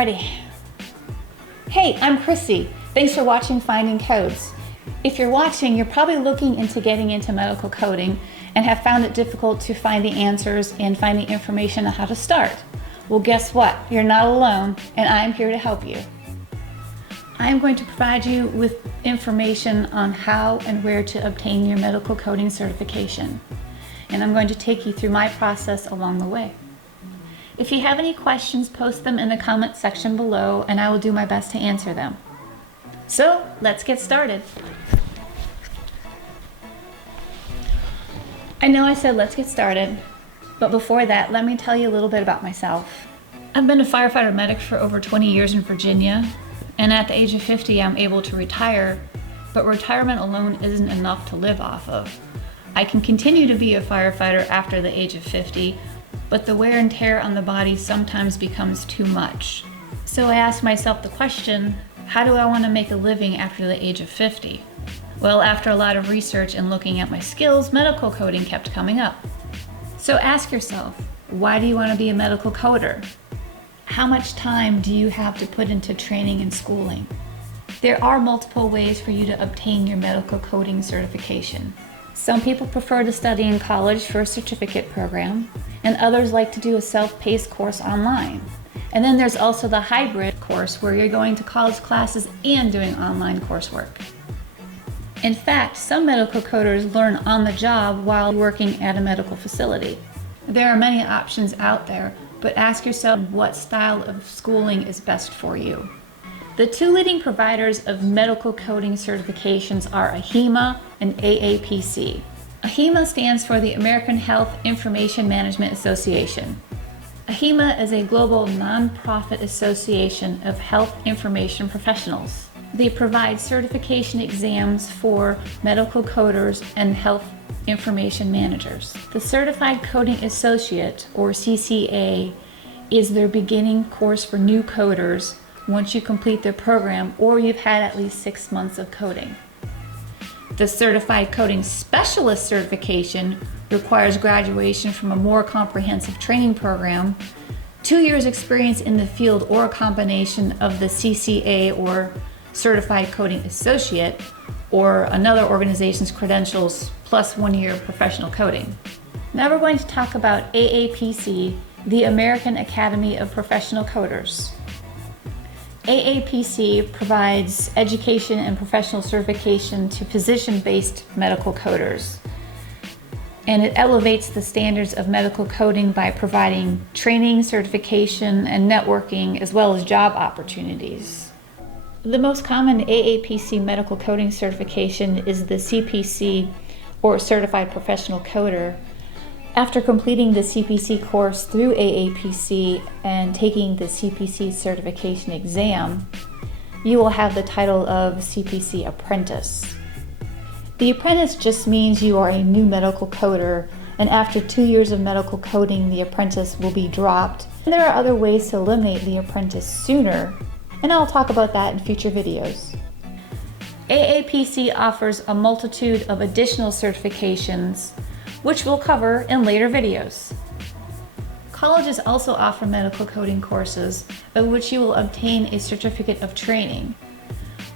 ready. Hey, I'm Chrissy. Thanks for watching Finding Codes. If you're watching, you're probably looking into getting into medical coding and have found it difficult to find the answers and find the information on how to start. Well, guess what? You're not alone, and I'm here to help you. I'm going to provide you with information on how and where to obtain your medical coding certification. And I'm going to take you through my process along the way. If you have any questions, post them in the comment section below, and I will do my best to answer them. So, let's get started. I know I said let's get started, but before that, let me tell you a little bit about myself. I've been a firefighter medic for over 20 years in Virginia, and at the age of 50, I'm able to retire, but retirement alone isn't enough to live off of. I can continue to be a firefighter after the age of 50, but the wear and tear on the body sometimes becomes too much. So I asked myself the question, how do I want to make a living after the age of 50? Well, after a lot of research and looking at my skills, medical coding kept coming up. So ask yourself, why do you want to be a medical coder? How much time do you have to put into training and schooling? There are multiple ways for you to obtain your medical coding certification. Some people prefer to study in college for a certificate program, and others like to do a self-paced course online. And then there's also the hybrid course where you're going to college classes and doing online coursework. In fact, some medical coders learn on the job while working at a medical facility. There are many options out there, but ask yourself what style of schooling is best for you. The two leading providers of medical coding certifications are AHIMA and AAPC. AHIMA stands for the American Health Information Management Association. AHIMA is a global nonprofit association of health information professionals. They provide certification exams for medical coders and health information managers. The Certified Coding Associate, or CCA, is their beginning course for new coders once you complete their program or you've had at least 6 months of coding. The Certified Coding Specialist certification requires graduation from a more comprehensive training program, 2 years experience in the field, or a combination of the CCA or Certified Coding Associate or another organization's credentials plus 1 year of professional coding. Now we're going to talk about AAPC, the American Academy of Professional Coders. AAPC provides education and professional certification to position-based medical coders, and it elevates the standards of medical coding by providing training, certification, and networking, as well as job opportunities. The most common AAPC medical coding certification is the CPC, or Certified Professional Coder. After completing the CPC course through AAPC and taking the CPC certification exam, you will have the title of CPC Apprentice. The apprentice just means you are a new medical coder, and after 2 years of medical coding, the apprentice will be dropped. And there are other ways to eliminate the apprentice sooner, and I'll talk about that in future videos. AAPC offers a multitude of additional certifications, which we'll cover in later videos. Colleges also offer medical coding courses, of which you will obtain a certificate of training.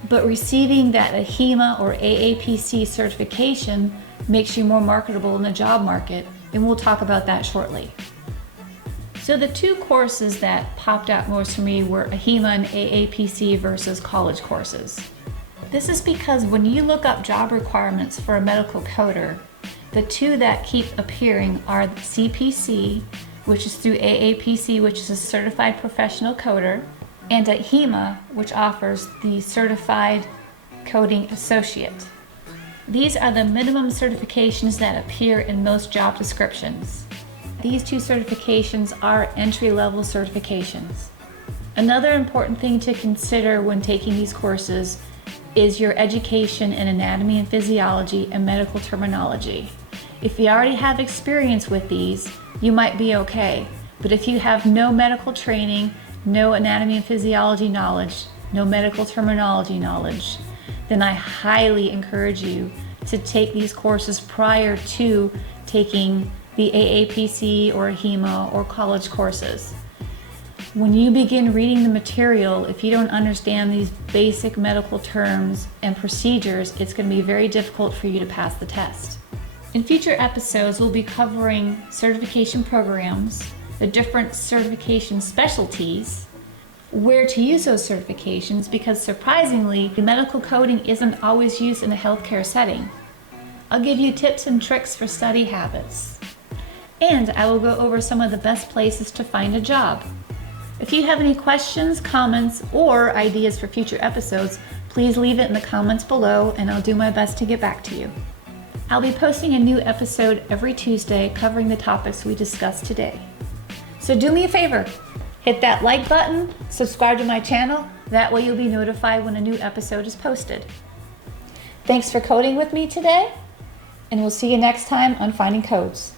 But receiving that AHIMA or AAPC certification makes you more marketable in the job market, and we'll talk about that shortly. So the two courses that popped out most for me were AHIMA and AAPC versus college courses. This is because when you look up job requirements for a medical coder, the two that keep appearing are the CPC, which is through AAPC, which is a Certified Professional Coder, and AHIMA, which offers the Certified Coding Associate. These are the minimum certifications that appear in most job descriptions. These two certifications are entry-level certifications. Another important thing to consider when taking these courses is your education in anatomy and physiology and medical terminology. If you already have experience with these, you might be okay. But if you have no medical training, no anatomy and physiology knowledge, no medical terminology knowledge, then I highly encourage you to take these courses prior to taking the AAPC or AHIMA or college courses. When you begin reading the material, if you don't understand these basic medical terms and procedures, it's going to be very difficult for you to pass the test. In future episodes, we'll be covering certification programs, the different certification specialties, where to use those certifications, because surprisingly, medical coding isn't always used in a healthcare setting. I'll give you tips and tricks for study habits. And I will go over some of the best places to find a job. If you have any questions, comments, or ideas for future episodes, please leave it in the comments below and I'll do my best to get back to you. I'll be posting a new episode every Tuesday covering the topics we discussed today. So do me a favor, hit that like button, subscribe to my channel, that way you'll be notified when a new episode is posted. Thanks for coding with me today, and we'll see you next time on Finding Codes.